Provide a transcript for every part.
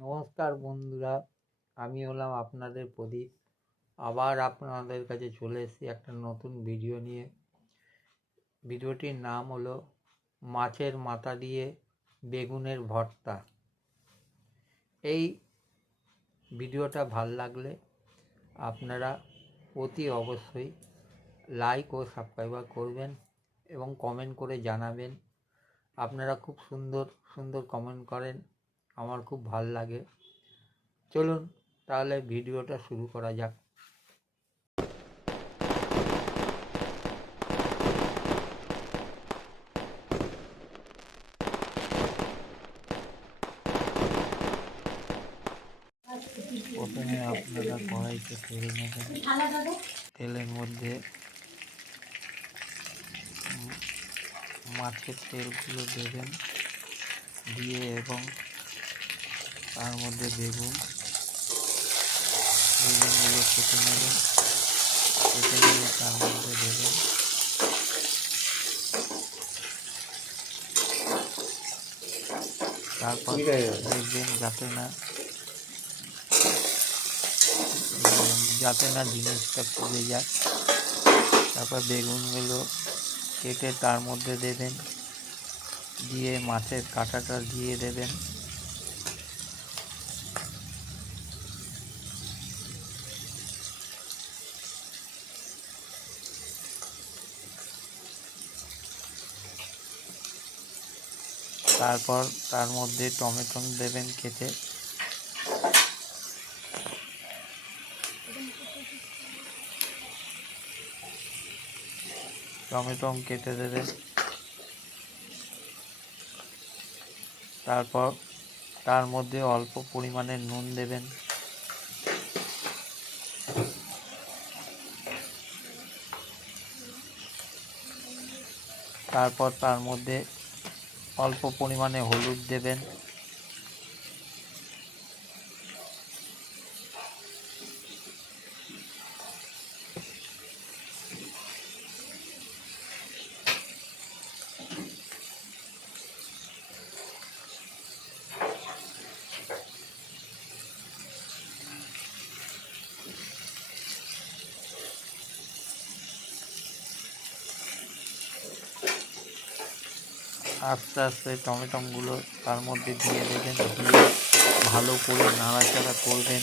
নমস্কার বন্ধুরা, আমি হলাম আপনাদের প্রদীপ। আবার আপনাদের কাছে চলে এসেছি একটা নতুন ভিডিও নিয়ে। ভিডিওটির নাম হলো মাছের মাথা দিয়ে বেগুনের ভর্তা। এই ভিডিওটা ভাল লাগলে আপনারা অতি অবশ্যই লাইক ও সাবস্ক্রাইব করবেন এবং কমেন্ট করে জানাবেন। আপনারা খুব সুন্দর সুন্দর কমেন্ট করেন, আমার খুব ভাল লাগে। চলুন তাহলে ভিডিওটা শুরু করা যাক। প্রথমে আপনারা কড়াইতে তেল নেবেন, তেলের মধ্যে মাছের তেলগুলো দেবেন, দিয়ে এবং তার মধ্যে বেগুনগুলো কেটে নেবেন, কেটে নিয়ে তার মধ্যে দেবেন। তারপর দেখবেন যাতে না জিনিসটা পুড়ে যায়। তারপর বেগুনগুলো কেটে তার মধ্যে দেবেন, দিয়ে মাছের কাঁটাটা দিয়ে দেবেন। তারপর তার মধ্যে টমেটো দেবেন কেটে, টমেটো কেটে দেবেন। তারপর তার মধ্যে অল্প পরিমাণে নুন দেবেন। তারপর তার মধ্যে অল্প পরিমাণে হলুদ দেবেন। আস্তে আস্তে টমেটোগুলো তার মধ্যে দিয়ে দেবেন, দিয়ে ভালো করে নাড়াচাড়া করবেন।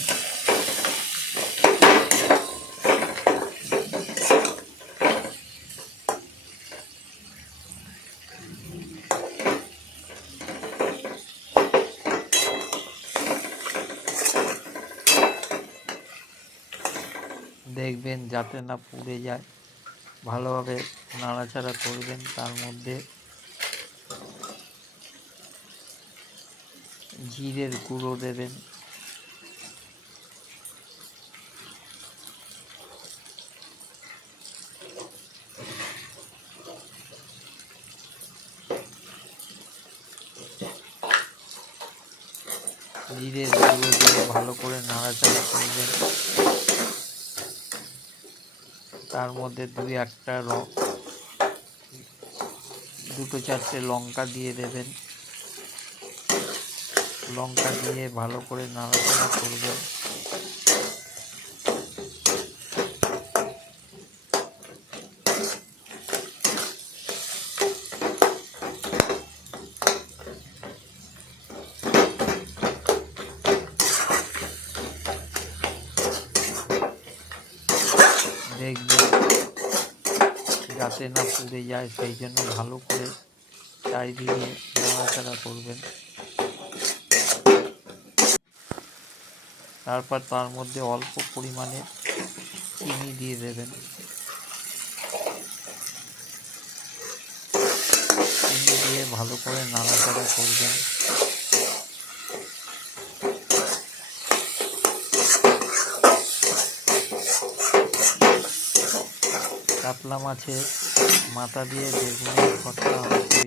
দেখবেন যাতে না পুড়ে যায়, ভালোভাবে নাড়াচাড়া করবেন। তার মধ্যে জিরের গুঁড়ো দেবেন, জিরের গুঁড়ো দিয়ে ভালো করে নাড়াচাড়া করবেন। তার মধ্যে দুটো চারটে লঙ্কা দিয়ে দেবেন। লঙ্কা দিয়ে ভালো করে নাড়াচাড়া করবেন। দেখবেন যাতে না পুড়ে যায়, সেই জন্য ভালো করে চারিদিকে নাড়াচাড়া করবেন। তারপর তার মধ্যে অল্প পরিমাণে চিনি দিয়ে দেবেন। চিনি দিয়ে ভালো করে নাড়াচাড়া করবেন। কাতলা মাছের মাথা দিয়ে বেগুনের ভর্তা